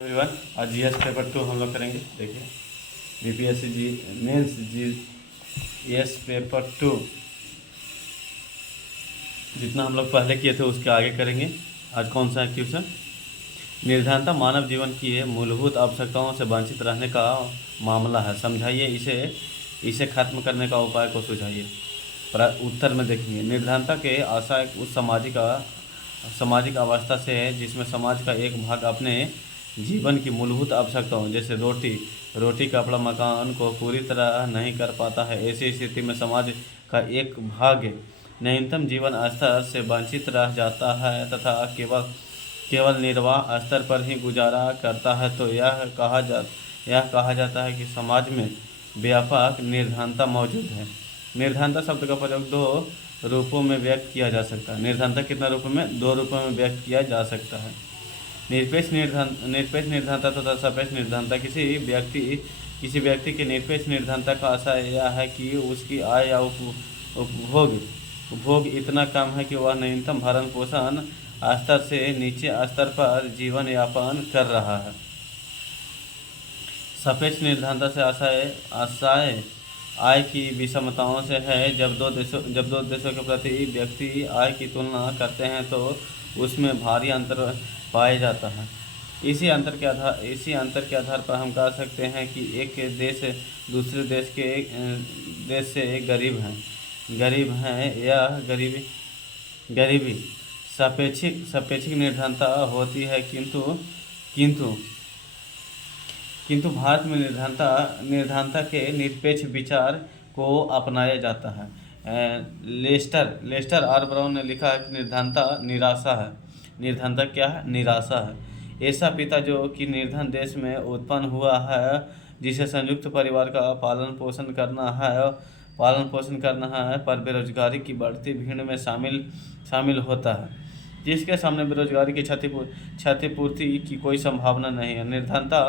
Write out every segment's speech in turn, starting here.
Everyone, आज GS paper 2 हम लोग करेंगे। देखिए, बीपीएससी जी मेंस जीएस पेपर 2 जितना हम लोग पहले किए थे उसके आगे करेंगे। आज कौन सा है क्वेश्चन? निर्धनता मानव जीवन की मूलभूत आवश्यकताओं से वंचित रहने का मामला है, समझाइए इसे खत्म करने का उपाय को सुझाइए। उत्तर में देखेंगे, निर्धनता के आशय उस सामाजिक अवस्था से है जिसमें समाज का एक भाग अपने जीवन की मूलभूत आवश्यकताओं जैसे रोटी कपड़ा मकान को पूरी तरह नहीं कर पाता है। ऐसी स्थिति में समाज का एक भाग न्यूनतम जीवन स्तर से वंचित रह जाता है तथा केवल निर्वाह स्तर पर ही गुजारा करता है, तो यह कहा जाता है कि समाज में व्यापक निर्धनता मौजूद है। निर्धनता शब्द का प्रयोग दो रूपों में व्यक्त किया जा सकता है। निर्धनता कितना रूपों में? दो रूपों में व्यक्त किया जा सकता है। निरपेक्ष निर्धनता तथा सापेक्ष निर्धनता। किसी व्यक्ति के निरपेक्ष निर्धनता का आशय यह है कि उसकी आय या उपभोग इतना कम है कि वह न्यूनतम भरण पोषण स्तर से नीचे स्तर पर जीवन यापन कर रहा है। सापेक्ष निर्धनता से आशय आय की विषमताओं से है। जब दो देशों के प्रति व्यक्ति आय की तुलना करते हैं तो उसमें भारी अंतर पाया जाता है। इसी अंतर के आधार पर हम कह सकते हैं कि एक देश दूसरे देश से गरीब हैं। यह गरीबी सापेक्षिक निर्धनता होती है, किंतु भारत में निर्धनता के निरपेक्ष विचार को अपनाया जाता है। लेस्टर आर ब्राउन ने लिखा है कि निर्धनता निराशा है। निर्धनता क्या है? निराशा है। ऐसा पिता जो कि निर्धन देश में उत्पन्न हुआ है, जिसे संयुक्त परिवार का पालन पोषण करना है पर बेरोजगारी की बढ़ती भीड़ में शामिल होता है, जिसके सामने बेरोजगारी की क्षतिपूर्ति की कोई संभावना नहीं है। निर्धनता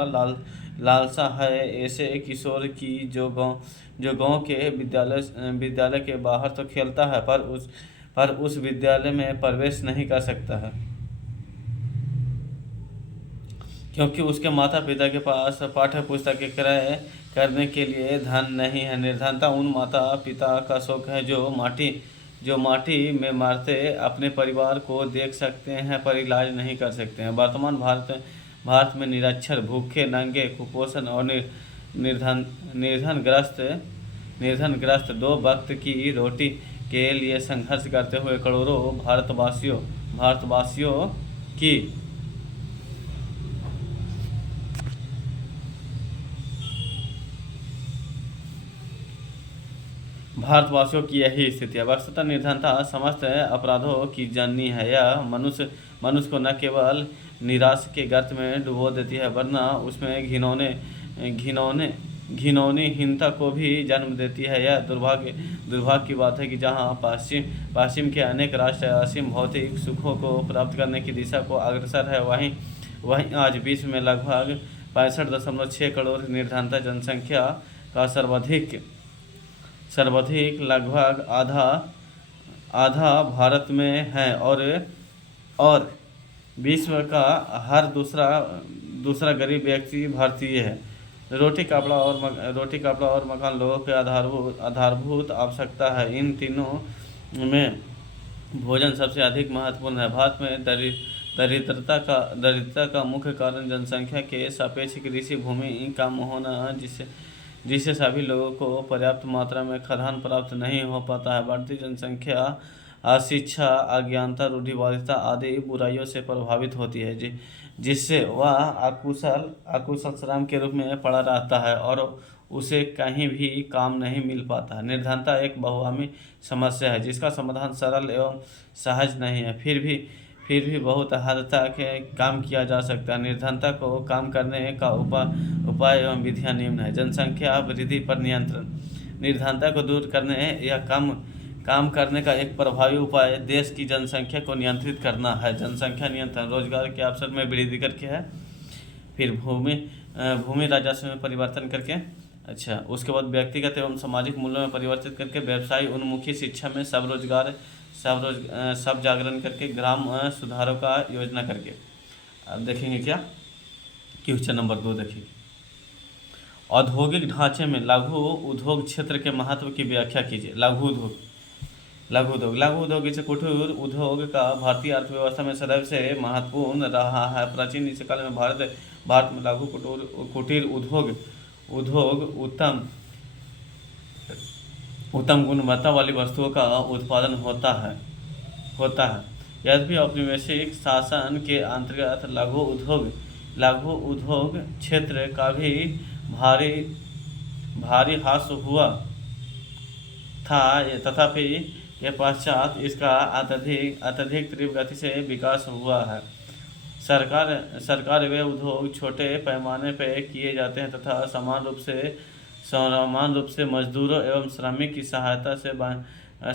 लालसा है ऐसे किशोर की जो गांव के विद्यालय के बाहर तो खेलता है पर उस विद्यालय में प्रवेश नहीं कर सकता है, क्योंकि उसके माता पिता के पास पाठ्य पुस्तकें क्रय करने के लिए धन नहीं है। निर्धनता उन माता पिता का शौक है जो माटी में मरते अपने परिवार को देख सकते हैं पर इलाज नहीं कर सकते हैं। वर्तमान भारत में निरक्षर, भूखे, नंगे, कुपोषण और निर्धनग्रस्त दो वक्त की रोटी के लिए संघर्ष करते हुए करोड़ों भारतवासियों की यही स्थिति है। वस्तुतः निर्धनता समस्त अपराधों की जननी है। यह मनुष्य को न केवल निराश के गर्त में डुबो देती है, वरना उसमें घिनौनी हीनता को भी जन्म देती है। यह दुर्भाग्य की बात है कि जहाँ पश्चिम के अनेक राष्ट्र असीम भौतिक सुखों को प्राप्त करने की दिशा को अग्रसर है, वहीं आज विश्व में लगभग 65.6 करोड़ निर्धनता जनसंख्या का सर्वाधिक लगभग आधा भारत में है और विश्व का हर दूसरा गरीब व्यक्ति भारतीय है। रोटी कपड़ा और मकान लोगों के आधारभूत आवश्यकता है। इन तीनों में भोजन सबसे अधिक महत्वपूर्ण है। भारत में दरिद्रता का मुख्य कारण जनसंख्या के सापेक्ष कृषि भूमि कम होना, जिससे सभी लोगों को पर्याप्त मात्रा में खाद्यान्न प्राप्त नहीं हो पाता है। बढ़ती जनसंख्या अशिक्षा, अज्ञानता, रूढ़िवादिता आदि बुराइयों से प्रभावित होती है, जिससे वह अकुशल श्रम के रूप में पड़ा रहता है और उसे कहीं भी काम नहीं मिल पाता है। निर्धनता एक बहुआयामी समस्या है जिसका समाधान सरल एवं सहज नहीं है, फिर भी बहुत हद तक काम किया जा सकता है। निर्धनता को कम करने का उपाय एवं विधियाँ निम्न है। जनसंख्या वृद्धि पर नियंत्रण। निर्धनता को दूर करने या काम करने का एक प्रभावी उपाय देश की जनसंख्या को नियंत्रित करना है। जनसंख्या नियंत्रण रोजगार के अवसर में वृद्धि करके है, फिर भूमि राजस्व में परिवर्तन करके, अच्छा उसके बाद व्यक्तिगत एवं सामाजिक मूल्यों में परिवर्तित करके, व्यवसाय उन्मुखी शिक्षा में सब जागरण करके, ग्राम सुधारों का योजना करके। अब देखेंगे क्या क्वेश्चन नंबर 2 देखिए। औद्योगिक ढांचे में लघु उद्योग क्षेत्र के महत्व की व्याख्या कीजिए। लघु उद्योग इसे कुटीर उद्योग का भारतीय अर्थव्यवस्था में सदैव से महत्वपूर्ण रहा है। प्राचीन इस काल में भारत में लघु कुटीर उद्योग उद्योग उत्तम गुणवत्ता वाली वस्तुओं का उत्पादन होता है। यद्यपि औपनिवेशिक शासन के अंतर्गत लघु उद्योग क्षेत्र का भी भारी भारी ह्रास हुआ था, तथापि के पश्चात इसका अत्यधिक तीव्र गति से विकास हुआ है। सरकार वे उद्योग छोटे पैमाने पर किए जाते हैं तथा समान रूप से मजदूरों एवं श्रमिक की सहायता से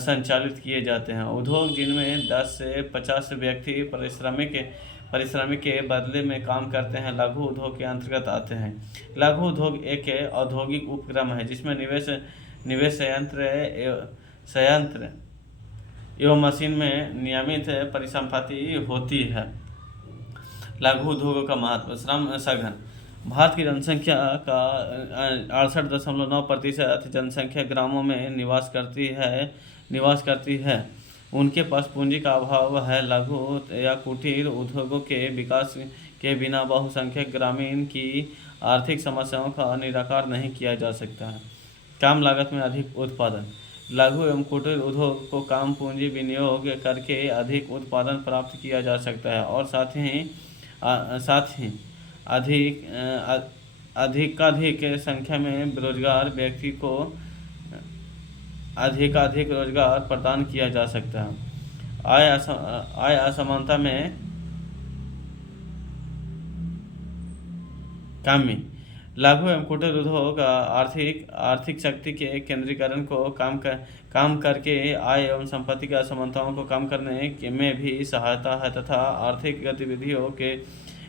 संचालित किए जाते हैं। उद्योग जिनमें 10 से 50 व्यक्ति परिश्रमिक के बदले में काम करते हैं लघु उद्योग के अंतर्गत आते हैं। लघु उद्योग एक औद्योगिक उपक्रम है जिसमें निवेश संयंत्र एवं मशीन में नियमित परिसंपत्ति होती है। लघु उद्योगों का महत्व। श्रम सघन। भारत की जनसंख्या का 68.9% जनसंख्या ग्रामों में निवास करती है। उनके पास पूंजी का अभाव है। लघु या कुटीर उद्योगों के विकास के बिना बहुसंख्यक ग्रामीण की आर्थिक समस्याओं का निराकरण नहीं किया जा सकता है। कम लागत में अधिक उत्पादन। लघु एवं कुटीर उद्योग को कम पूंजी विनियोग करके अधिक उत्पादन प्राप्त किया जा सकता है और साथ ही अधिकाधिक संख्या में बेरोजगार व्यक्ति को अधिकाधिक रोजगार प्रदान किया जा सकता है। आय असमानता में कमी। लघु एवं कुटीर उद्योग आर्थिक शक्ति के केंद्रीकरण को कम करके आय एवं संपत्ति की असमानताओं को कम करने में भी सहायता है तथा आर्थिक गतिविधियों के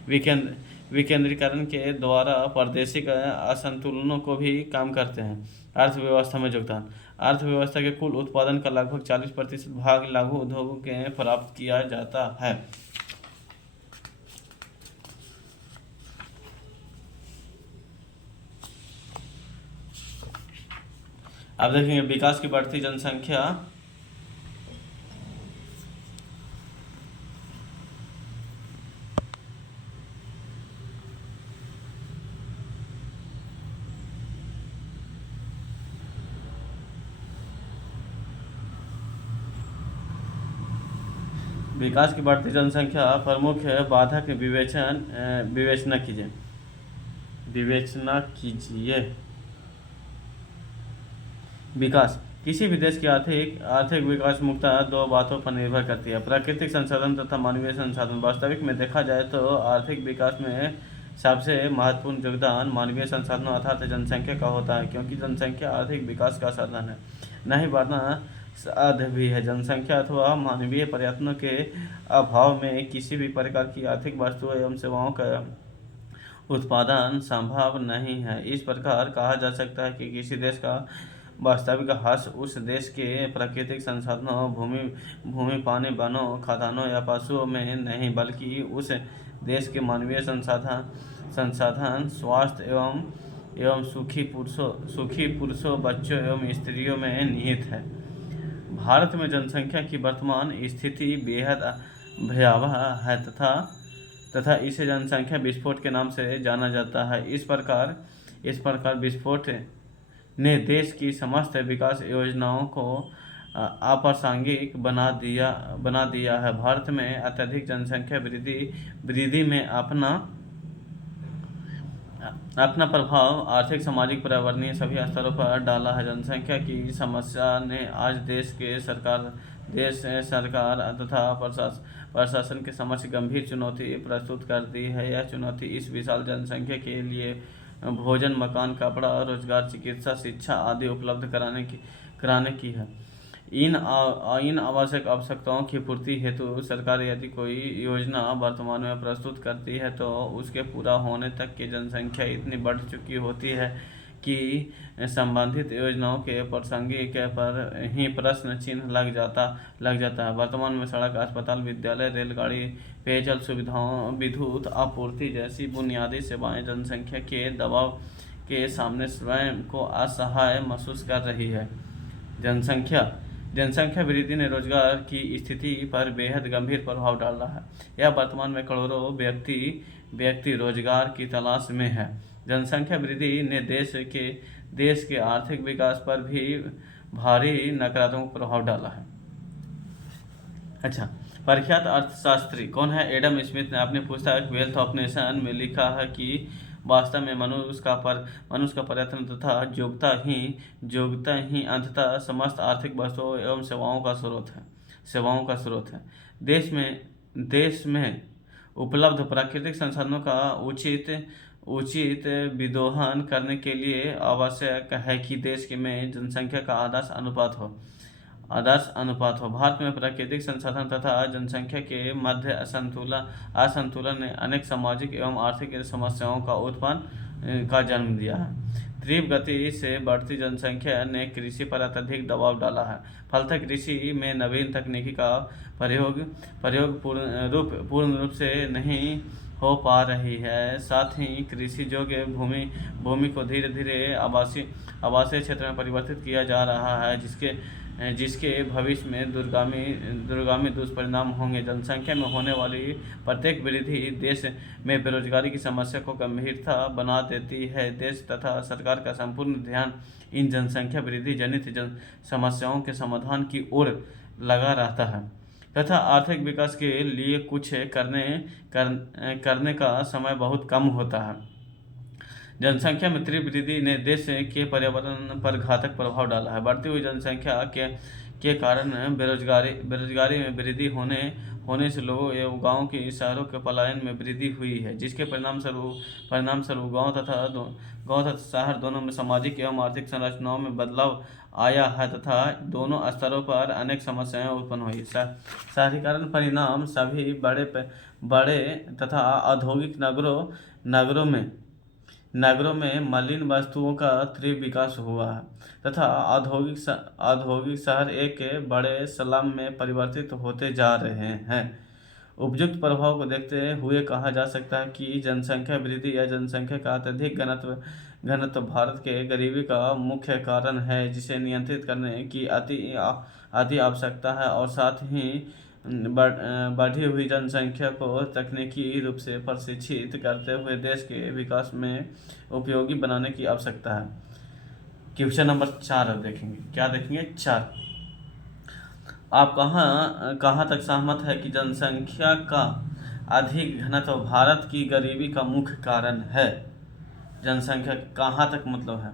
विकेंद्रीकरण के द्वारा प्रादेशिक असंतुलनों को भी कम करते हैं। अर्थव्यवस्था में योगदान। अर्थव्यवस्था के कुल उत्पादन का लगभग 40% भाग लघु उद्योगों के प्राप्त किया जाता है। अब देखेंगे विकास की बढ़ती जनसंख्या। विकास की बढ़ती जनसंख्या प्रमुख बाधक विवेचना कीजिए। विकास। किसी भी देश की आर्थिक विकास मुख्यतः 2 बातों पर निर्भर करती है, प्राकृतिक संसाधन तथा मानवीय संसाधन। वास्तविक में देखा जाए तो आर्थिक विकास में सबसे महत्वपूर्ण योगदान मानवीय संसाधनों अर्थात जनसंख्या का होता है, क्योंकि जनसंख्या आर्थिक विकास का साधन है, नहीं वरना साध्य भी है। जनसंख्या अथवा मानवीय प्रयत्नों के अभाव में किसी भी प्रकार की आर्थिक वस्तुओं एवं सेवाओं का उत्पादन संभव नहीं है। इस प्रकार कहा जा सकता है कि किसी देश का वास्तविक ह्रास उस देश के प्राकृतिक संसाधनों भूमि, पानी, वनों, खदानों या पशुओं में नहीं, बल्कि उस देश के मानवीय संसाधन स्वास्थ्य एवं सुखी पुरुषों, बच्चों एवं स्त्रियों में निहित है। भारत में जनसंख्या की वर्तमान स्थिति बेहद भयावह है तथा इसे जनसंख्या विस्फोट के नाम से जाना जाता है। इस प्रकार विस्फोट ने देश की समस्त विकास योजनाओं को अप्रासंगिक बना दिया है। भारत में अत्यधिक जनसंख्या वृद्धि में अपना प्रभाव आर्थिक, सामाजिक, पर्यावरणीय सभी स्तरों पर डाला है। जनसंख्या की समस्या ने आज देश सरकार तथा प्रशासन के समक्ष गंभीर चुनौती प्रस्तुत कर दी है। यह चुनौती इस विशाल जनसंख्या के लिए भोजन, मकान, कपड़ा, रोजगार, चिकित्सा, शिक्षा आदि उपलब्ध कराने की है। इन आवश्यक आवश्यकताओं की पूर्ति हेतु सरकार यदि कोई योजना वर्तमान में प्रस्तुत करती है तो उसके पूरा होने तक की जनसंख्या इतनी बढ़ चुकी होती है कि संबंधित योजनाओं के प्रासंगिक पर ही प्रश्न चिन्ह लग जाता है। वर्तमान में सड़क, अस्पताल, विद्यालय, रेलगाड़ी, पेयजल सुविधाओं, विद्युत आपूर्ति जैसी बुनियादी सेवाएं जनसंख्या के दबाव के सामने स्वयं को असहाय महसूस कर रही है। जनसंख्या वृद्धि ने रोजगार की स्थिति पर बेहद गंभीर प्रभाव डाला है। यह वर्तमान में करोड़ों व्यक्ति रोजगार की तलाश में है। जनसंख्या वृद्धि ने देश के आर्थिक विकास पर भी भारी नकारात्मक प्रभाव डाला है। अच्छा, प्रख्यात अर्थशास्त्री कौन है? एडम स्मिथ ने अपनी पुस्तक वेल्थ ऑफ नेशन में लिखा है कि वास्तव में मनुष्य का प्रयत्न तथा योग्यता ही अंततः समस्त आर्थिक वस्तुओं एवं सेवाओं का स्रोत है। देश में उपलब्ध प्राकृतिक संसाधनों का उचित विदोहन करने के लिए आवश्यक है कि देश में जनसंख्या का आदर्श अनुपात हो। भारत में प्राकृतिक संसाधन तथा जनसंख्या के मध्य असंतुलन ने अनेक सामाजिक एवं आर्थिक समस्याओं का जन्म दिया है। तीव्र गति से बढ़ती जनसंख्या ने कृषि पर अत्यधिक दबाव डाला है। फलतः कृषि में नवीन तकनीकी का प्रयोग पूर्ण रूप से नहीं हो पा रही है। साथ ही कृषि योग्य भूमि को धीरे धीरे आवासीय क्षेत्र में परिवर्तित किया जा रहा है, जिसके भविष्य में दूरगामी दुष्परिणाम होंगे। जनसंख्या में होने वाली प्रत्येक वृद्धि देश में बेरोजगारी की समस्या को गंभीरता बना देती है। देश तथा सरकार का संपूर्ण ध्यान इन जनसंख्या वृद्धि जनित समस्याओं के समाधान की ओर लगा रहता है तथा आर्थिक विकास के लिए कुछ करने का समय बहुत कम होता है। जनसंख्या में तीव्र वृद्धि ने देश के पर्यावरण पर घातक प्रभाव डाला है। बढ़ती हुई जनसंख्या के कारण बेरोजगारी में वृद्धि होने से लोगों एवं गांव के शहरों के पलायन में वृद्धि हुई है, जिसके परिणामस्वरूप गांव तथा शहर दोनों में सामाजिक एवं आर्थिक संरचनाओं में बदलाव आया है तथा दोनों स्तरों पर अनेक समस्याएं उत्पन्न हुई। शहरीकरण परिणाम सभी बड़े तथा औद्योगिक नगरों में मलिन वस्तुओं का तीव्र विकास हुआ है तथा औद्योगिक शहर एक बड़े स्लम में परिवर्तित होते जा रहे हैं। उपयुक्त प्रभाव को देखते हुए कहा जा सकता है कि जनसंख्या वृद्धि या जनसंख्या का अत्यधिक घनत्व भारत के गरीबी का मुख्य कारण है, जिसे नियंत्रित करने की अति आवश्यकता है और साथ ही बढ़ी हुई जनसंख्या को तकनीकी रूप से प्रशिक्षित करते हुए देश के विकास में उपयोगी बनाने की आवश्यकता है। क्वेश्चन नंबर 4 अब देखेंगे। क्या देखेंगे? 4, आप कहाँ तक सहमत है कि जनसंख्या का अधिक घनत्व भारत की गरीबी का मुख्य कारण है? जनसंख्या कहाँ तक मतलब है?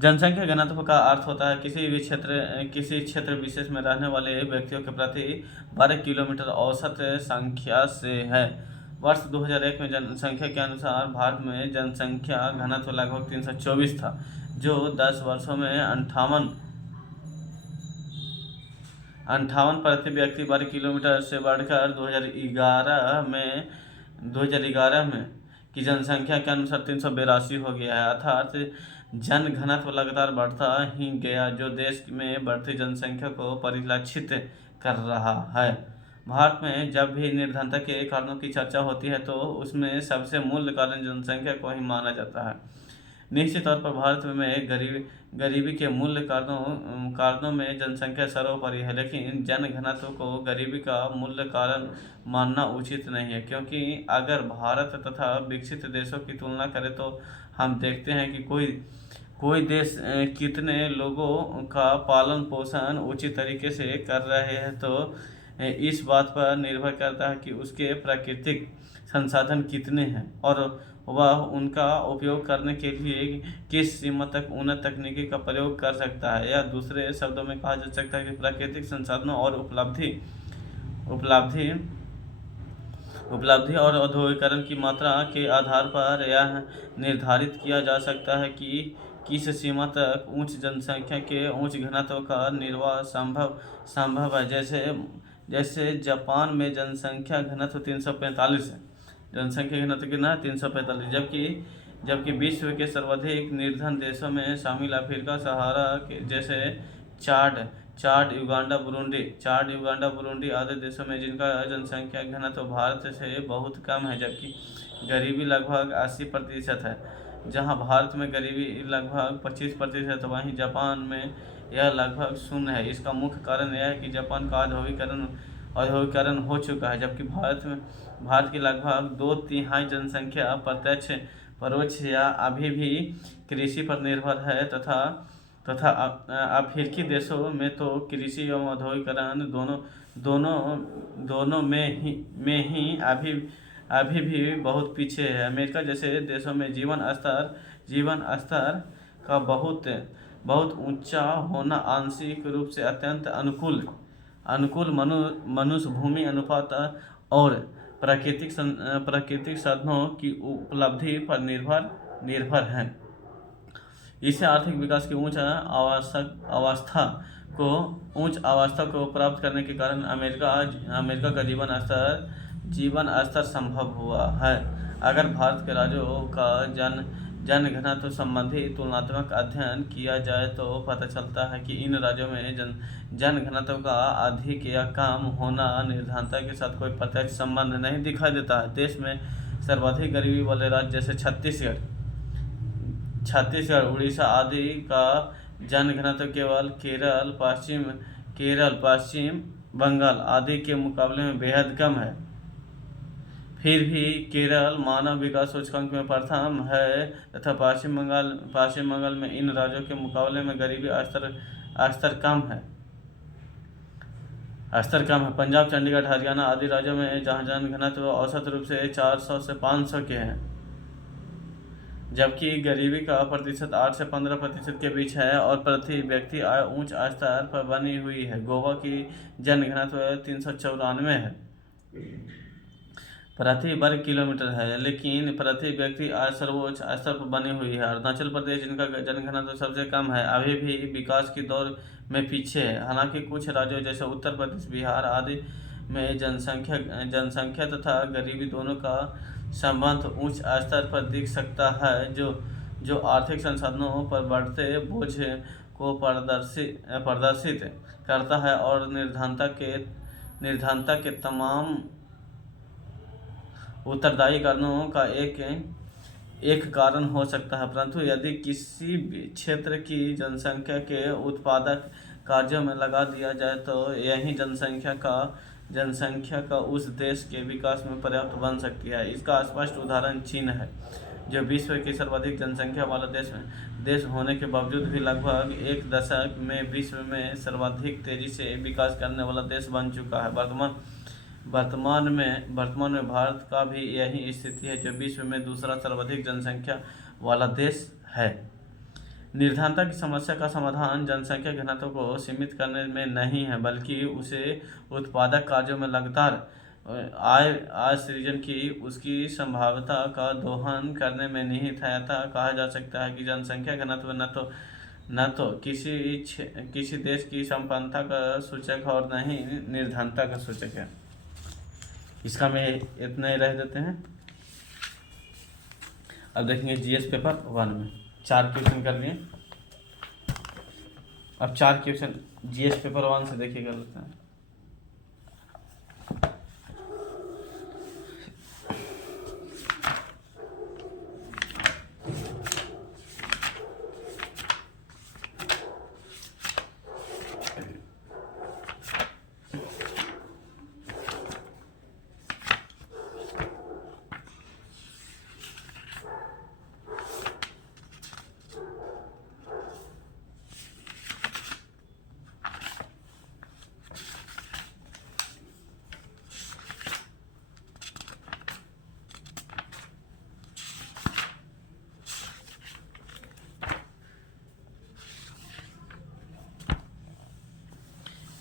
जनसंख्या घनत्व का अर्थ होता है किसी क्षेत्र विशेष में रहने वाले व्यक्तियों के प्रति वर्ग किलोमीटर औसत संख्या से है। वर्ष 2001 में जनसंख्या के अनुसार भारत में जनसंख्या घनत्व लगभग 324 था, जो 10 वर्षों में 58 प्रति व्यक्ति वर्ग किलोमीटर से बढ़कर 2011 में की जनसंख्या के अनुसार 382 हो गया है। अर्थात जन घनत्व लगातार बढ़ता ही गया, जो देश में बढ़ती जनसंख्या को परिलक्षित कर रहा है। भारत में जब भी निर्धनता के कारणों की चर्चा होती है तो उसमें सबसे मूल कारण जनसंख्या को ही माना जाता है। निश्चित तौर पर भारत में गरीबी के मूल कारणों में जनसंख्या सर्वोपरि है, लेकिन जन घनत्व को गरीबी का मूल कारण मानना उचित नहीं है, क्योंकि अगर भारत तथा विकसित देशों की तुलना करें तो हम देखते हैं कि कोई देश कितने लोगों का पालन पोषण उचित तरीके से कर रहे हैं, तो इस बात पर निर्भर करता है कि उसके प्राकृतिक संसाधन कितने हैं और वह उनका उपयोग करने के लिए किस सीमा तक उन्नत तकनीकी का प्रयोग कर सकता है। या दूसरे शब्दों में कहा जा सकता है कि प्राकृतिक संसाधनों और उपलब्धि और औद्योगिकरण की मात्रा के आधार पर यह निर्धारित किया जा सकता है कि किस सीमा तक उच्च जनसंख्या के उच्च घनत्व का निर्वाह संभव है। जैसे जापान में जनसंख्या घनत्व 345 है, जनसंख्या घनत्व कितना है? 345, जबकि विश्व के सर्वाधिक निर्धन देशों में शामिल अफ्रीका, सहारा के जैसे चाड, युगांडा, बुरुंडी आदि देशों में, जिनका जनसंख्या घनत्व भारत से बहुत कम है, जबकि गरीबी लगभग 80% है। जहां भारत में गरीबी लगभग 25% है, वहीं जापान में यह लगभग शून्य है। इसका मुख्य कारण यह है कि जापान का औद्योगिकरण हो चुका है, जबकि भारत की लगभग 2/3 जनसंख्या प्रत्यक्ष, परोक्ष या अभी भी कृषि पर निर्भर है तथा अफ्रीकी देशों में तो कृषि एवं औद्योगिकरण दोनों में ही अभी भी बहुत पीछे है। अमेरिका जैसे देशों में जीवन स्तर का बहुत ऊंचा होना, आंशिक रूप से अत्यंत अनुकूल मनुष्य भूमि अनुपात और प्राकृतिक साधनों की उपलब्धि पर निर्भर है। इससे आर्थिक विकास की उच्च अवस्था को प्राप्त करने के कारण अमेरिका का जीवन स्तर संभव हुआ है। अगर भारत के राज्यों का जनघनत्व संबंधी तुलनात्मक अध्ययन किया जाए तो पता चलता है कि इन राज्यों में जनघनत्व का अधिक या कम होना निर्धनता के साथ कोई प्रत्यक्ष संबंध नहीं दिखाई देता है। देश में सर्वाधिक गरीबी वाले राज्य जैसे छत्तीसगढ़, उड़ीसा आदि का जनघनत्व केवल केरल, पश्चिम बंगाल आदि के मुकाबले में बेहद कम है। फिर भी केरल मानव विकास सूचकांक में प्रथम है तथा पश्चिम बंगाल में इन राज्यों के मुकाबले में गरीबी स्तर कम है। पंजाब, चंडीगढ़, हरियाणा आदि राज्यों में जहाँ जनघनत्व औसत रूप से 400 से 500 के हैं, जबकि गरीबी का प्रतिशत 8 से 15% के बीच है और प्रति व्यक्ति आय उच्च स्तर पर बनी हुई है। गोवा की जनघनत्व 394 है प्रति वर्ग किलोमीटर है, लेकिन प्रति व्यक्ति आय सर्वोच्च स्तर पर बनी हुई है। अरुणाचल प्रदेश, जिनका जनघनत्व सबसे कम है, अभी भी विकास की दौड़ में पीछे है। हालांकि कुछ राज्यों जैसे उत्तर प्रदेश, बिहार आदि में जनसंख्या तथा गरीबी दोनों का संबंध उच्च स्तर पर दिख सकता है, जो आर्थिक संसाधनों पर बढ़ते बोझ को प्रदर्शित करता है और निर्धनता के तमाम उत्तरदायी कारणों का एक कारण हो सकता है। परंतु यदि किसी भी क्षेत्र की जनसंख्या के उत्पादक कार्यों में लगा दिया जाए तो यही जनसंख्या का उस देश के विकास में पर्याप्त बन सकती है। इसका स्पष्ट उदाहरण चीन है, जो विश्व की सर्वाधिक जनसंख्या वाला देश होने के बावजूद भी लगभग एक दशक में विश्व में सर्वाधिक तेजी से विकास करने वाला देश बन चुका है। वर्तमान में भारत का भी यही स्थिति है, जो विश्व में दूसरा सर्वाधिक जनसंख्या वाला देश है। निर्धनता की समस्या का समाधान जनसंख्या घनत्व को सीमित करने में नहीं है, बल्कि उसे उत्पादक कार्यों में लगातार आय सृजन की उसकी संभाव्यता का दोहन करने में निहित है। अतः कहा जा सकता है कि जनसंख्या घनत्व न तो किसी देश की संपन्नता का सूचक है और न ही निर्धनता का सूचक है। इसका में इतना ही रह देते हैं। अब देखेंगे जीएस पेपर 1 में 4 क्वेश्चन कर लिए। अब 4 क्वेश्चन जीएस पेपर 1 से देखिए कर लेते हैं।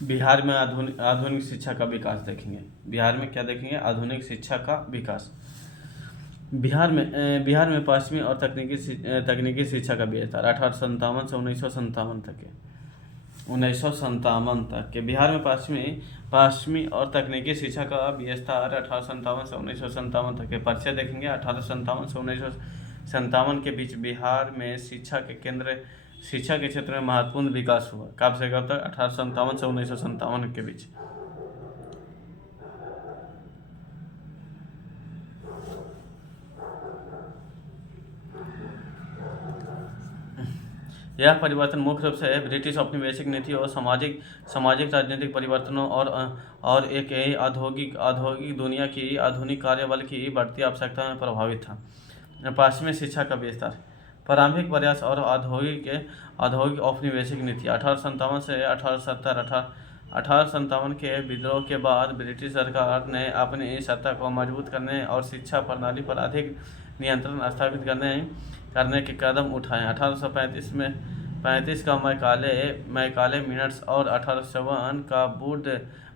बिहार में आधुनिक शिक्षा का विकास देखेंगे। बिहार में क्या देखेंगे? आधुनिक शिक्षा का विकास। बिहार में पश्चिमी और तकनीकी शिक्षा का विस्तार 1857 से 1957 तक के 1957 तक के बिहार में पश्चिमी और तकनीकी शिक्षा का विस्तार 1857 से 1957 तक के। परिचय देखेंगे 1857 से सत्तावन के बीच बिहार में शिक्षा के क्षेत्र में महत्वपूर्ण विकास हुआ। कब से कब तक? 1857 से 1957 के बीच। यह परिवर्तन मुख्य रूप से ब्रिटिश औपनिवेशिक नीति और सामाजिक राजनीतिक परिवर्तनों और एक औद्योगिक दुनिया की आधुनिक कार्यबल की बढ़ती आवश्यकता में प्रभावित था। पश्चिमी शिक्षा का विस्तार, प्रारंभिक प्रयास और औद्योगिक औपनिवेशिक नीति। 1857 से 1870। 1857 के विद्रोह के बाद ब्रिटिश सरकार ने अपनी सत्ता को मजबूत करने और शिक्षा प्रणाली पर अधिक नियंत्रण स्थापित करने के कदम उठाए। 1835 का मैकाले मिनट्स और 1854 का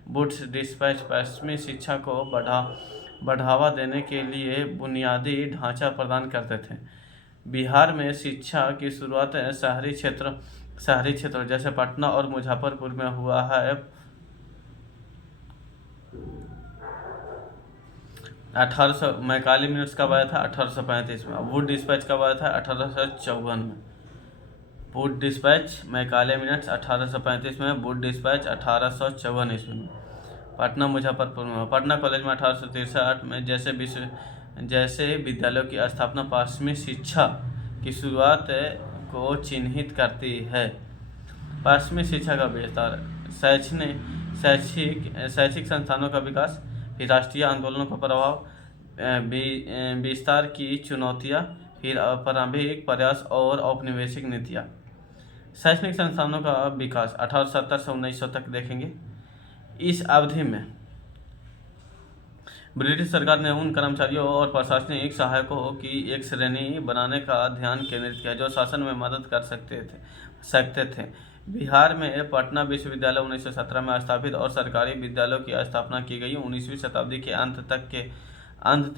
वुड्स डिस्पैच पश्चिमी शिक्षा को बढ़ावा देने के लिए बुनियादी ढांचा प्रदान करते थे। बिहार में शिक्षा की शुरुआत शहरी क्षेत्रों जैसे पटना और मुजफ्फरपुर में हुआ है। 1800 मैकाले मिनट्स कब आया था? 1835 में। वुड डिस्पैच कब आया था? 1854 में। वुड डिस्पैच मैकाले मिनट्स 1835 में, वुड डिस्पैच 1854 ईस्वी में। पटना मुजफ्फरपुर में। पटना कॉलेज में 1863 में जैसे विद्यालयों की स्थापना पश्चिमी शिक्षा की शुरुआत को चिन्हित करती है। पश्चिमी शिक्षा का विस्तार, शैक्षिक संस्थानों का विकास, फिर राष्ट्रीय आंदोलनों का प्रभाव, विस्तार की चुनौतियाँ, फिर प्रारंभिक प्रयास और औपनिवेशिक नीतियाँ। शैक्षणिक संस्थानों का विकास 1870 से 1900 तक देखेंगे। इस अवधि में ब्रिटिश सरकार ने उन कर्मचारियों और प्रशासनिक सहायकों की एक श्रेणी बनाने का ध्यान केंद्रित किया जो शासन में मदद कर सकते थे। बिहार में पटना विश्वविद्यालय 1917 में स्थापित और सरकारी विद्यालयों की स्थापना की गई। 19वीं शताब्दी के अंत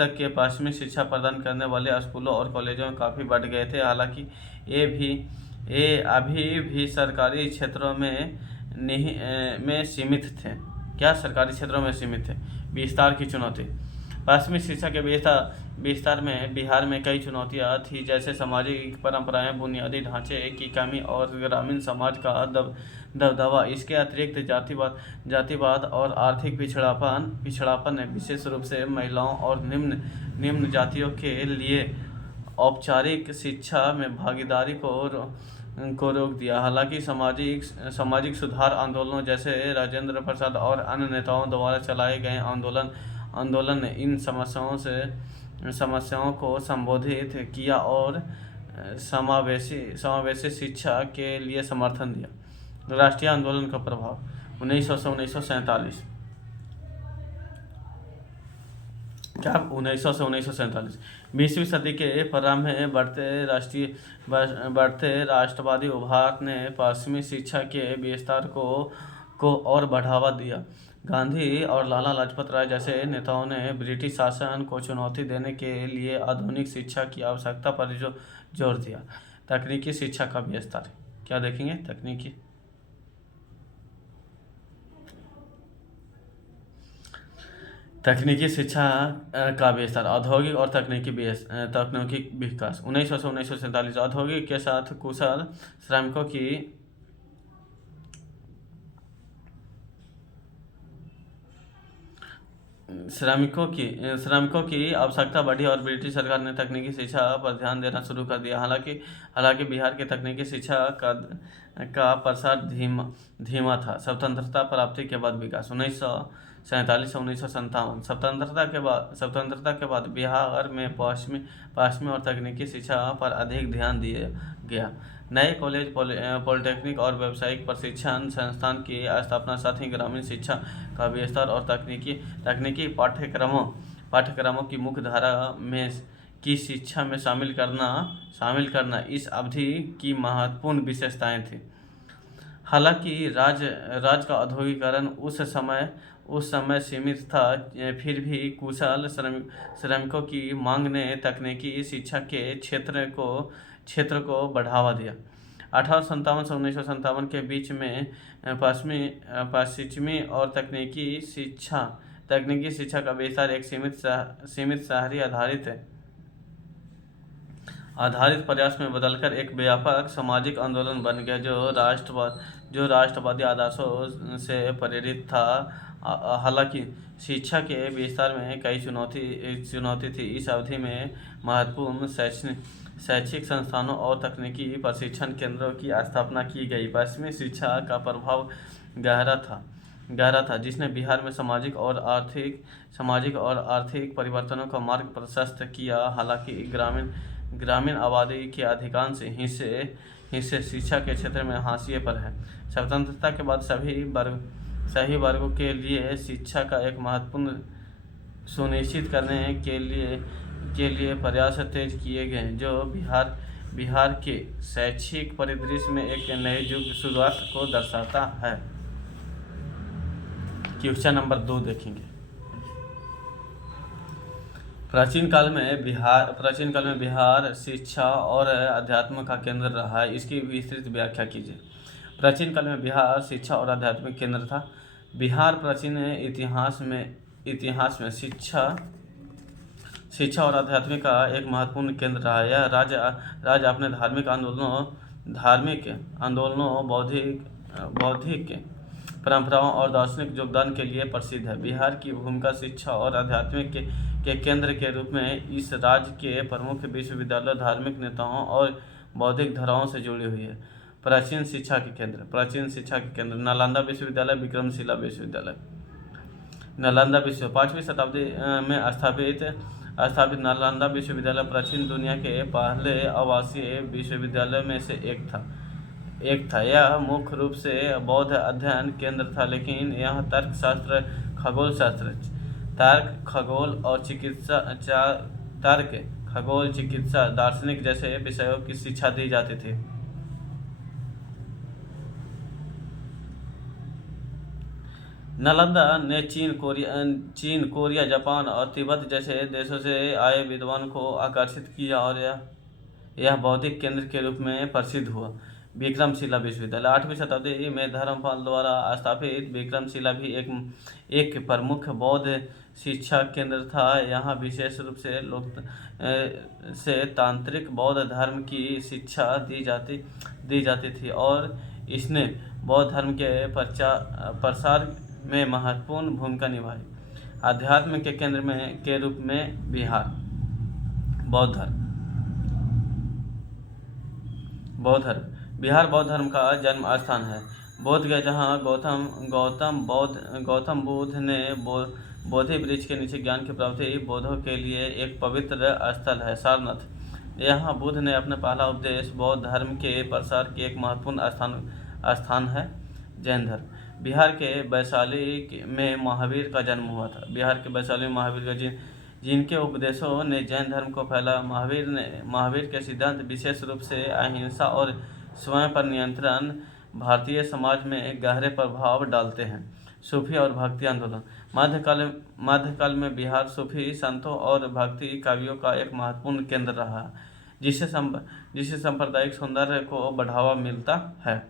तक के पश्चिमी शिक्षा प्रदान करने वाले स्कूलों और कॉलेजों में काफ़ी बढ़ गए थे। हालांकि ये अभी भी सरकारी क्षेत्रों में सीमित थे। क्या सरकारी क्षेत्रों में सीमित थे? विस्तार की चुनौती, पश्चिमी शिक्षा के विस्तार में बिहार में कई चुनौतियाँ थी, जैसे सामाजिक परंपराएं, बुनियादी ढांचे की कमी और ग्रामीण समाज का दबदबा। इसके अतिरिक्त जातिवाद और आर्थिक पिछड़ापन ने विशेष रूप से महिलाओं और निम्न जातियों के लिए औपचारिक शिक्षा में भागीदारी को रोक दिया। हालांकि सामाजिक सुधार आंदोलनों जैसे राजेंद्र प्रसाद और अन्य नेताओं द्वारा चलाए गए आंदोलन ने इन समस्याओं को संबोधित किया और समावेशी शिक्षा के लिए समर्थन दिया। राष्ट्रीय आंदोलन का प्रभाव 1900 से 1947। क्या? 1900 से 1947। 20वीं सदी के प्रारंभ में बढ़ते राष्ट्रवादी उभार ने पश्चिमी शिक्षा के विस्तार को और बढ़ावा दिया। गांधी और लाला लाजपत राय जैसे नेताओं ने ब्रिटिश शासन को चुनौती देने के लिए आधुनिक शिक्षा की आवश्यकता पर जोर दिया। तकनीकी शिक्षा का विस्तार, क्या देखेंगे? तकनीकी शिक्षा का विस्तार, औद्योगिक और तकनीकी विकास। 1900 से 1947। औद्योगिक के साथ कुशल श्रमिकों की आवश्यकता बढ़ी और ब्रिटिश सरकार ने तकनीकी शिक्षा पर ध्यान देना शुरू कर दिया। हालांकि बिहार के तकनीकी शिक्षा का प्रसार धीमा था। स्वतंत्रता प्राप्ति के बाद विकास 1947 से 1957। स्वतंत्रता के बाद बिहार में पश्चिमी और तकनीकी शिक्षा पर अधिक ध्यान दिया गया। नए कॉलेज, पॉलिटेक्निक और व्यावसायिक प्रशिक्षण संस्थान की स्थापना, साथ ही ग्रामीण शिक्षा का विस्तार और तकनीकी पाठ्यक्रमों की मुख्य धारा की शिक्षा में शामिल करना इस अवधि की महत्वपूर्ण विशेषताएं थी। हालांकि राज्य का औद्योगिकरण उस समय सीमित था, फिर भी कुशल श्रमिकों की मांग ने तकनीकी शिक्षा के क्षेत्र को बढ़ावा दिया। 1857 से 1957 के बीच में पश्चिमी और तकनीकी शिक्षा का विस्तार एक सीमित शहरी आधारित आधारित प्रयास में बदलकर एक व्यापक सामाजिक आंदोलन बन गया जो राष्ट्रवादी आदर्शों से प्रेरित था। हालांकि शिक्षा के विस्तार में कई चुनौती थी। इस अवधि में महत्वपूर्ण शैक्षिक संस्थानों और तकनीकी प्रशिक्षण केंद्रों की स्थापना की गई। पश्चिमी शिक्षा का प्रभाव गहरा था, जिसने बिहार में सामाजिक और आर्थिक परिवर्तनों का मार्ग प्रशस्त किया। हालांकि ग्रामीण आबादी के अधिकांश हिस्से शिक्षा के क्षेत्र में हाशिए पर है। स्वतंत्रता के बाद सभी वर्गों के लिए शिक्षा का एक महत्वपूर्ण सुनिश्चित करने के लिए प्रयास तेज किए गए, जो बिहार के शैक्षिक परिदृश्य में एक नए युग की शुरुआत को दर्शाता है। क्वेश्चन नंबर 2 देखेंगे। प्राचीन काल में बिहार शिक्षा और अध्यात्म का केंद्र रहा है। इसकी विस्तृत व्याख्या कीजिए। प्राचीन काल में बिहार शिक्षा और आध्यात्मिक केंद्र था। बिहार प्राचीन इतिहास में शिक्षा और अध्यात्म का एक महत्वपूर्ण केंद्र रहा है। यह राज्य अपने धार्मिक आंदोलनों, बौद्धिक परंपराओं और दार्शनिक योगदान के लिए प्रसिद्ध है। बिहार की भूमिका शिक्षा और अध्यात्म के केंद्र के रूप में इस राज्य के प्रमुख विश्वविद्यालयों, धार्मिक नेताओं और बौद्धिक धाराओं से जुड़ी हुई है। प्राचीन शिक्षा के केंद्र नालंदा विश्वविद्यालय, विक्रमशिला विश्वविद्यालय। नालंदा 5वीं शताब्दी में स्थापित नालंदा विश्वविद्यालय प्राचीन दुनिया के पहले आवासीय विश्वविद्यालयों में से एक था। यह मुख्य रूप से बौद्ध अध्ययन केंद्र था, लेकिन यह तर्कशास्त्र, खगोल, चिकित्सा, दार्शनिक जैसे विषयों की शिक्षा दी जाती थी। नालंदा ने चीन, कोरिया, जापान और तिब्बत जैसे देशों से आए विद्वान को आकर्षित किया और यह बौद्धिक केंद्र के रूप में प्रसिद्ध हुआ। विक्रमशिला विश्वविद्यालय 8वीं शताब्दी में धर्मपाल द्वारा स्थापित विक्रमशिला भी एक प्रमुख बौद्ध शिक्षा केंद्र था। यहाँ विशेष रूप से तांत्रिक बौद्ध धर्म की शिक्षा दी जाती थी और इसने बौद्ध धर्म के प्रसार में महत्वपूर्ण भूमिका निभाई। अध्यात्म के केंद्र के रूप में बिहार बौद्ध धर्म का जन्म स्थान है। बोध गया, जहाँ गौतम बुद्ध ने बोधि वृक्ष के नीचे ज्ञान की प्राप्ति बौद्धों के लिए एक पवित्र स्थल है। सारनाथ, यहाँ बुद्ध ने अपना पहला उपदेश बौद्ध धर्म के प्रसार की एक महत्वपूर्ण स्थान है। जैन धर्म, बिहार के वैशाली में महावीर का जन्म हुआ था। जिनके उपदेशों ने जैन धर्म को फैला। महावीर के सिद्धांत विशेष रूप से अहिंसा और स्वयं पर नियंत्रण भारतीय समाज में गहरे प्रभाव डालते हैं। सूफी और भक्ति आंदोलन, मध्यकाल में बिहार सूफी संतों और भक्ति काव्यों का एक महत्वपूर्ण केंद्र रहा, जिससे सांप्रदायिक सौंदर्य को बढ़ावा मिलता है।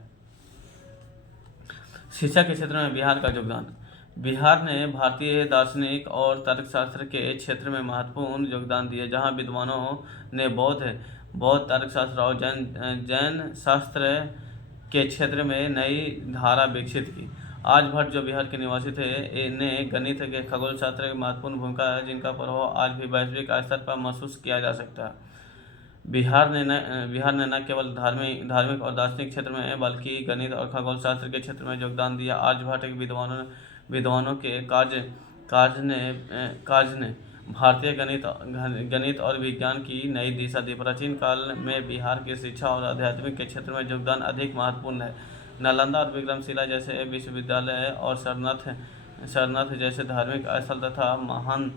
शिक्षा के क्षेत्र में बिहार का योगदान। बिहार ने भारतीय दार्शनिक और तर्कशास्त्र के क्षेत्र में महत्वपूर्ण योगदान दिए, जहां विद्वानों ने बौद्ध तर्कशास्त्र और जैन शास्त्र के क्षेत्र में नई धारा विकसित की। आर्यभट्ट, जो बिहार के निवासी थे, ने गणित के खगोल शास्त्र की महत्वपूर्ण भूमिका है, जिनका प्रभाव आज भी वैश्विक स्तर पर महसूस किया जा सकता है। बिहार ने न केवल धार्मिक और दार्शनिक क्षेत्र में, बल्कि गणित और खगोल शास्त्र के क्षेत्र में योगदान दिया। आर्यभट्ट के विद्वानों के कार्य ने भारतीय गणित और विज्ञान की नई दिशा दी। प्राचीन काल में बिहार की शिक्षा और आध्यात्मिक के क्षेत्र में योगदान अधिक महत्वपूर्ण है। नालंदा और विक्रमशिला जैसे विश्वविद्यालय और सारनाथ जैसे धार्मिक स्थल तथा महान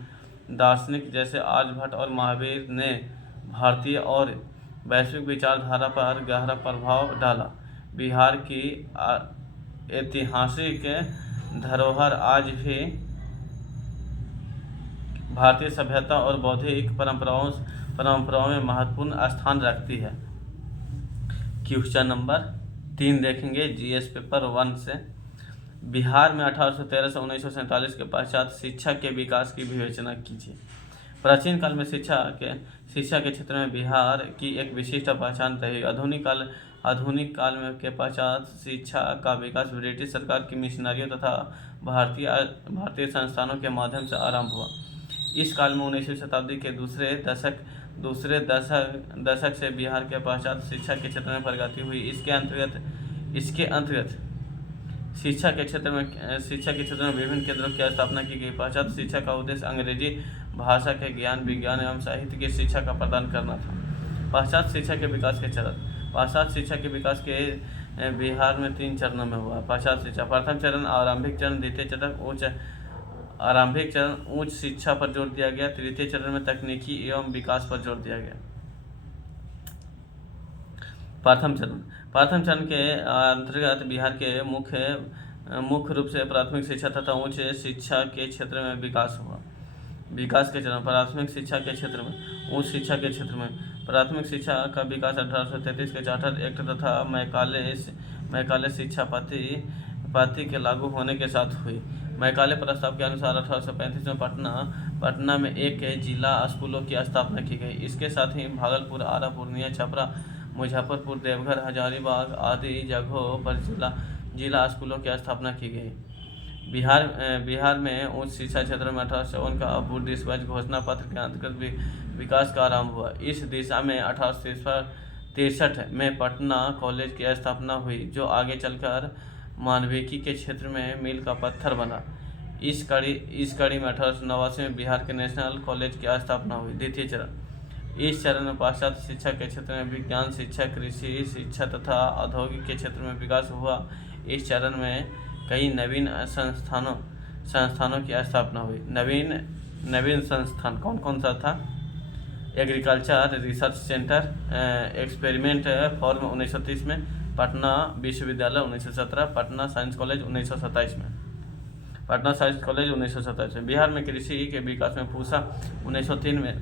दार्शनिक जैसे आर्यभट्ट और महावीर ने भारतीय और वैश्विक विचारधारा पर गहरा प्रभाव डाला। बिहार की ऐतिहासिक धरोहर आज भी भारतीय सभ्यता और बौद्धिक परंपराओं में महत्वपूर्ण स्थान रखती है। क्वेश्चन नंबर 3 देखेंगे जीएस पेपर 1 से। बिहार में 1813 से 1947 के पश्चात शिक्षा के विकास की विवेचना कीजिए। प्राचीन काल में शिक्षा के क्षेत्र में बिहार की एक विशिष्ट पहचान रही। आधुनिक काल में के पश्चात शिक्षा का विकास ब्रिटिश सरकार की मिशनरियों तथा भारतीय संस्थानों के माध्यम से आरंभ हुआ। इस काल में 19वीं शताब्दी के दूसरे दशक से बिहार के पश्चात शिक्षा के क्षेत्र में प्रगति हुई। इसके अंतर्गत शिक्षा के क्षेत्र में विभिन्न केंद्रों की स्थापना की गई। पाश्चात्य शिक्षा का उद्देश्य अंग्रेजी भाषा के ज्ञान, विज्ञान एवं साहित्य की शिक्षा का प्रदान करना था। पाश्चात्य शिक्षा के विकास के चरण। पाश्चात्य शिक्षा के विकास के बिहार में 3 चरणों में हुआ। पाश्चात्य शिक्षा प्रथम चरण आरंभिक चरण, द्वितीय चरण आरंभिक चरण उच्च शिक्षा पर जोर दिया गया, तृतीय चरण में तकनीकी एवं विकास पर जोर दिया गया। प्रथम चरण के अंतर्गत बिहार के मुख्य रूप से प्राथमिक शिक्षा तथा उच्च शिक्षा के क्षेत्र में विकास हुआ। विकास के चरण। प्राथमिक शिक्षा के क्षेत्र में। उच्च शिक्षा के क्षेत्र में प्राथमिक शिक्षा का विकास 1833 के चार्टर एक्ट तथा मैकाले शिक्षा पाती के लागू होने के साथ हुई। मैकाले प्रस्ताव के अनुसार 1835 में पटना में एक जिला स्कूलों की स्थापना की गई। इसके साथ ही भागलपुर, आरा, पूर्णिया, छपरा, मुजफ्फरपुर, देवघर, हजारीबाग आदि जगहों पर जिला स्कूलों की स्थापना की गई। बिहार में उच्च शिक्षा क्षेत्र में 1857 का बुद्धिस्ट घोषणा पत्र के अंतर्गत विकास का आरंभ हुआ। इस दिशा में 1863 में पटना कॉलेज की स्थापना हुई, जो आगे चलकर मानविकी के क्षेत्र में मील का पत्थर बना। इस कड़ी में 1889 में बिहार के नेशनल कॉलेज की स्थापना हुई। द्वितीय चरण। इस चरण में पाश्चात्य शिक्षा के क्षेत्र में विज्ञान शिक्षा, कृषि शिक्षा तथा औद्योगिक के क्षेत्र में विकास हुआ। इस चरण में कई नवीन संस्थानों की स्थापना हुई। नवीन संस्थान कौन सा था? Agriculture research centre, experiment form 1930 में, पटना विश्वविद्यालय 1917, पटना साइंस कॉलेज 1927 में। बिहार में कृषि के विकास में पूसा 1903 में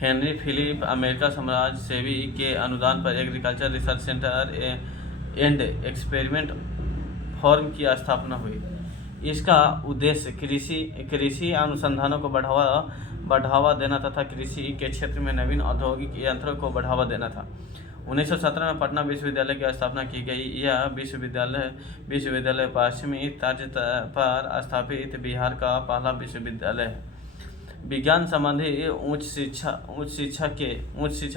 हेनरी फिलिप अमेरिका समाज सेवी के अनुदान पर agriculture research centre and experiment form की स्थापना हुई। इसका उद्देश्य कृषि अनुसंधानों को बढ़ावा देना तथा कृषि के क्षेत्र में नवीन औद्योगिक यंत्रों को बढ़ावा देना था। 1917 में पटना विश्वविद्यालय की स्थापना की गई। यह विश्वविद्यालय पश्चिमी तर्ज पर स्थापित बिहार का पहला विश्वविद्यालय है। विज्ञान संबंधी उच्च शिक्षा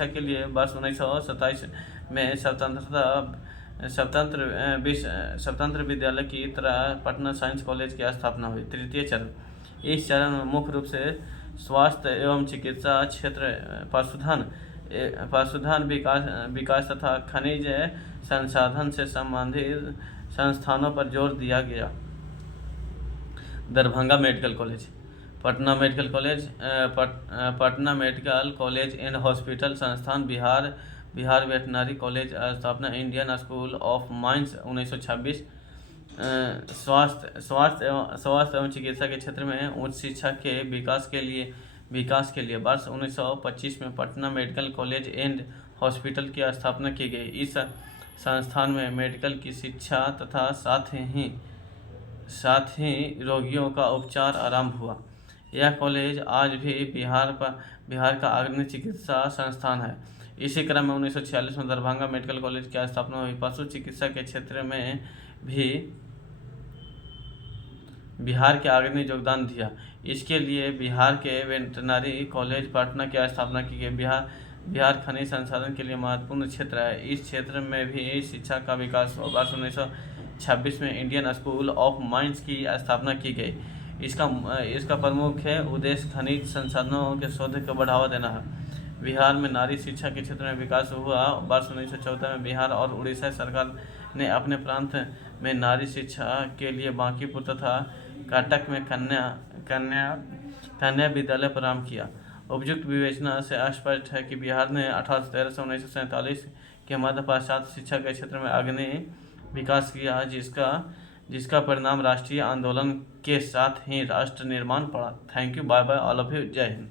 के लिए वर्ष 1927 में स्वतंत्र विद्यालय की तरह पटना साइंस कॉलेज की स्थापना हुई। तृतीय चरण। इस चरण में मुख्य रूप से स्वास्थ्य एवं चिकित्सा क्षेत्र, पशुधन विकास तथा खनिज संसाधन से संबंधित संस्थानों पर जोर दिया गया। Darbhanga medical college, Patna medical college and hospital संस्थान, बिहार वेटनरी कॉलेज स्थापना, इंडियन स्कूल ऑफ माइंस 1926। स्वास्थ्य एवं चिकित्सा के क्षेत्र में उच्च शिक्षा के विकास के लिए वर्ष 1925 में Patna medical college and hospital की स्थापना की गई। इस संस्थान में मेडिकल की शिक्षा तथा साथ ही रोगियों का उपचार आरंभ हुआ। यह कॉलेज आज भी बिहार का अग्रणी चिकित्सा संस्थान है। इसी क्रम में 1946 में दरभंगा मेडिकल कॉलेज की स्थापना हुई। पशु चिकित्सा के क्षेत्र में भी बिहार के अग्रणी योगदान दिया। इसके लिए बिहार के वेटरनरी कॉलेज पटना की स्थापना की गई। बिहार खनिज संसाधन के लिए महत्वपूर्ण क्षेत्र है। इस क्षेत्र में भी शिक्षा का विकास हुआ। वर्ष 1926 में इंडियन स्कूल ऑफ माइंस की स्थापना की गई। इसका प्रमुख उद्देश्य खनिज संसाधनों के शोध को बढ़ावा देना है। बिहार में नारी शिक्षा के क्षेत्र में विकास हुआ। वर्ष 1914 में बिहार और उड़ीसा सरकार ने अपने प्रांत में नारी शिक्षा के लिए बांकीपुर तथा कटक में कन्या विद्यालय प्रारंभ किया। उपयुक्त विवेचना से स्पष्ट है कि बिहार ने 1813 से 1947 के मध्य पाश्चात्य शिक्षा के क्षेत्र में अग्रणी विकास किया, जिसका परिणाम राष्ट्रीय आंदोलन के साथ ही राष्ट्र निर्माण पड़ा। Thank you, bye bye all of you, जय हिंद।